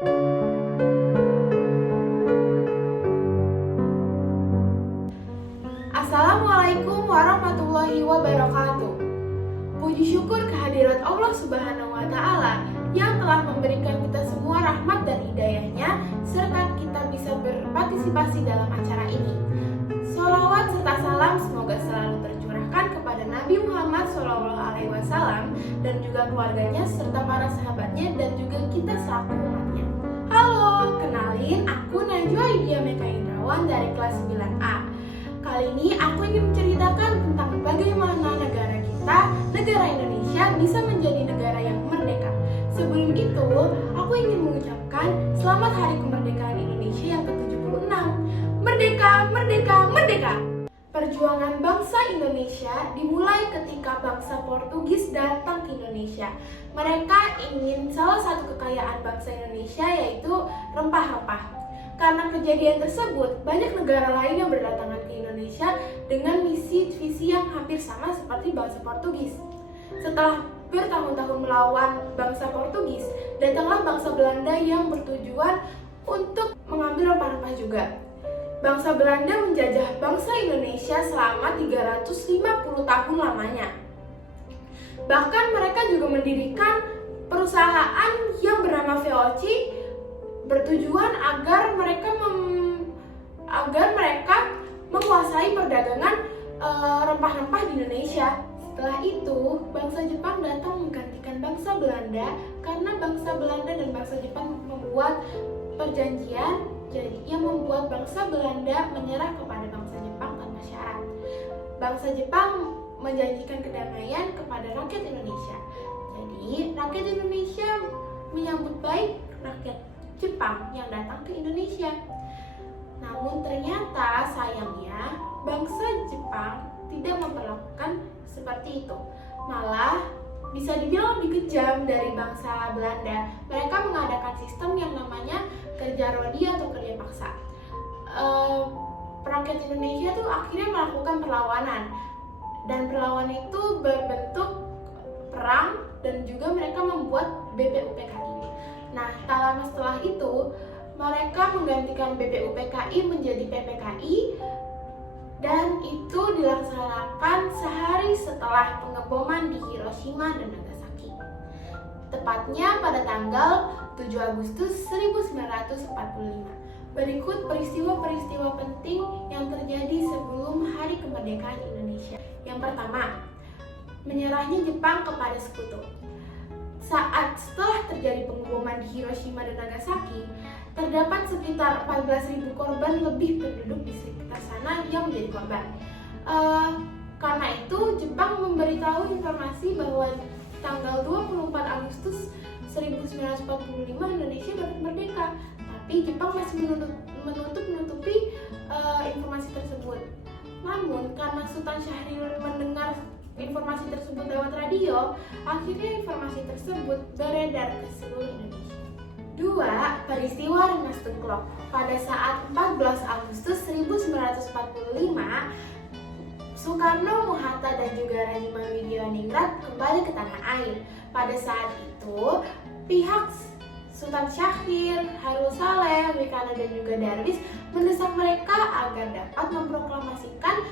Assalamualaikum warahmatullahi wabarakatuh. Puji syukur kehadirat Allah Subhanahu wa Ta'ala yang telah memberikan kita semua rahmat dan hidayahnya, serta kita bisa berpartisipasi dalam acara ini. Sholawat serta salam semoga selalu tercurahkan kepada Nabi Muhammad SAW dan juga keluarganya serta para sahabatnya dan juga kita selaku umatnya. Halo, kenalin aku Najwa Idya Meka Indrawan dari kelas 9A. Kali ini aku ingin menceritakan tentang bagaimana negara kita, negara Indonesia, bisa menjadi negara yang merdeka. Sebelum itu, aku ingin mengucapkan selamat Hari Kemerdekaan Indonesia yang ke-76. Merdeka, merdeka, merdeka! Perjuangan bangsa Indonesia dimulai ketika bangsa Portugis datang ke Indonesia. Mereka ingin salah satu kekayaan bangsa Indonesia yaitu rempah-rempah. Karena kejadian tersebut, banyak negara lain yang berdatangan ke Indonesia dengan visi yang hampir sama seperti bangsa Portugis. Setelah bertahun-tahun melawan bangsa Portugis, datanglah bangsa Belanda yang bertujuan untuk mengambil rempah-rempah juga. Bangsa Belanda menjajah bangsa Indonesia selama 350 tahun lamanya. Bahkan mereka juga mendirikan perusahaan yang bernama VOC bertujuan agar mereka menguasai perdagangan rempah-rempah di Indonesia. Setelah itu, bangsa Jepang datang menggantikan bangsa Belanda karena bangsa Belanda dan bangsa Jepang membuat perjanjian yang membuat bangsa Belanda menyerah kepada bangsa Jepang tanpa syarat. Bangsa Jepang menjanjikan kedamaian kepada rakyat Indonesia. Jadi, rakyat Indonesia menyambut baik rakyat Jepang yang datang ke Indonesia. Namun ternyata sayangnya bangsa Jepang tidak memperlakukan seperti itu. Malah bisa dibilang lebih kejam dari bangsa Belanda. Mereka mengadakan sistem yang namanya kerja rodi atau kerja paksa. Rakyat Indonesia tuh akhirnya melakukan perlawanan, dan perlawanan itu berbentuk perang dan juga mereka membuat BPUPKI. Nah, tak lama setelah itu, mereka menggantikan BPUPKI menjadi PPKI, dan itu dilaksanakan sehari setelah pengeboman di Hiroshima dan Nagasaki. Tepatnya pada tanggal 7 Agustus 1945. Berikut peristiwa-peristiwa penting yang terjadi sebelum Hari Kemerdekaan Indonesia. Yang pertama, menyerahnya Jepang kepada sekutu. Setelah terjadi pengeboman di Hiroshima dan Nagasaki, terdapat sekitar 14.000 korban lebih penduduk di sekitar sana yang menjadi korban. Karena itu, Jepang memberitahu informasi bahwa tanggal 24 Agustus 1945 Indonesia dapat merdeka. Tapi Jepang masih menutupi informasi tersebut. Namun, karena Sultan Syahrir mendengar informasi tersebut lewat radio, akhirnya informasi tersebut beredar ke seluruh Indonesia. 2. Peristiwa Rengas Dengklok. Pada saat 14 Agustus 1945, Soekarno, Hatta, dan juga Radiman Widyaningrat kembali ke tanah air. Pada saat itu, pihak Sultan Syahrir, Hairul Saleh, Wikana, dan juga Darwis mendesak mereka agar dapat memproklamasikan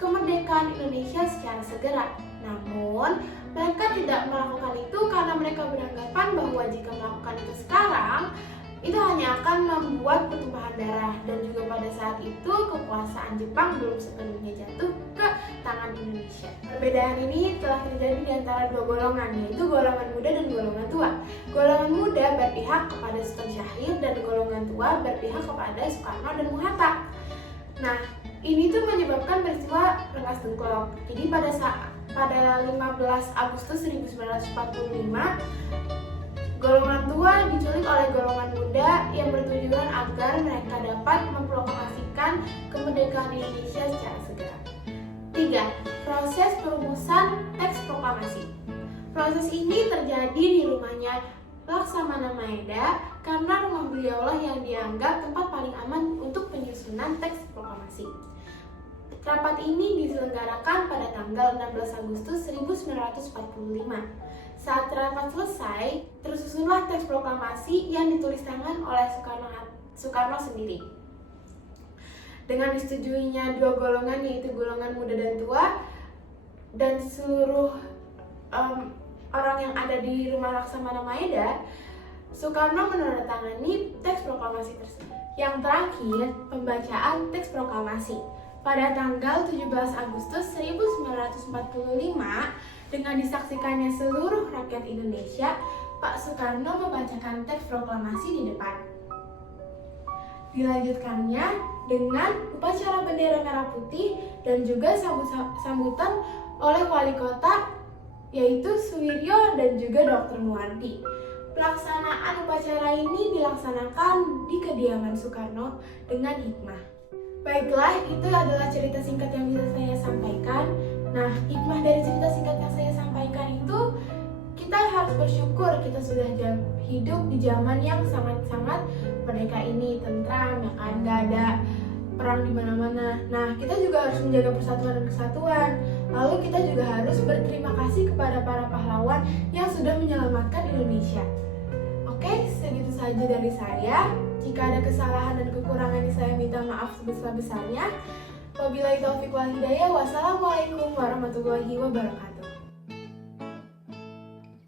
kemerdekaan Indonesia secara segera. Namun, mereka tidak melakukan itu karena mereka beranggapan bahwa jika melakukan itu sekarang, itu hanya akan membuat pertumpahan darah, dan juga pada saat itu kekuasaan Jepang belum sepenuhnya jatuh ke tangan Indonesia. Perbedaan ini telah terjadi di antara dua golongan, yaitu golongan muda dan golongan tua. Golongan muda berpihak kepada Sultan Syahrir dan golongan tua berpihak kepada Soekarno dan Hatta. Nah, ini tuh menyebabkan peristiwa Rengas Dengklok. Jadi pada 15 Agustus 1945, golongan tua diculik oleh golongan muda yang bertujuan agar mereka dapat memproklamasikan kemerdekaan Indonesia secara segera. 3. Proses perumusan teks proklamasi. Proses ini terjadi di rumahnya Laksamana Maeda karena rumah beliaulah yang dianggap tempat paling aman untuk penyusunan teks proklamasi. Rapat ini diselenggarakan pada tanggal 16 Agustus 1945. Saat rapat selesai, tersusunlah teks proklamasi yang ditulis tangan oleh Soekarno sendiri. Dengan disetujuinya dua golongan, yaitu golongan muda dan tua, dan seluruh orang yang ada di Rumah Laksamana Maeda, Soekarno menandatangani teks proklamasi tersebut. Yang terakhir, pembacaan teks proklamasi. Pada tanggal 17 Agustus 1945, dengan disaksikannya seluruh rakyat Indonesia, Pak Soekarno membacakan teks proklamasi di depan. Dilanjutkannya dengan upacara bendera merah putih dan juga sambutan oleh wali kota, yaitu Suwiryo dan juga Dr. Muwardi. Pelaksanaan upacara ini dilaksanakan di kediaman Soekarno dengan hikmah. Baiklah, itu adalah cerita singkat yang bisa saya sampaikan. Nah, hikmah dari cerita singkat yang saya sampaikan itu, kita harus bersyukur kita sudah hidup di zaman yang sangat-sangat merdeka ini, tentram, ya kan, gak ada perang di mana-mana. Nah, kita juga harus menjaga persatuan dan kesatuan. Lalu kita juga harus berterima kasih kepada para pahlawan yang sudah menyelamatkan Indonesia. Oke, segitu saja dari saya. Jika ada kesalahan dan kekurangan, saya minta maaf sebesar-besarnya. Wabillahi taufiq wal hidayah. Wassalamualaikum warahmatullahi wabarakatuh.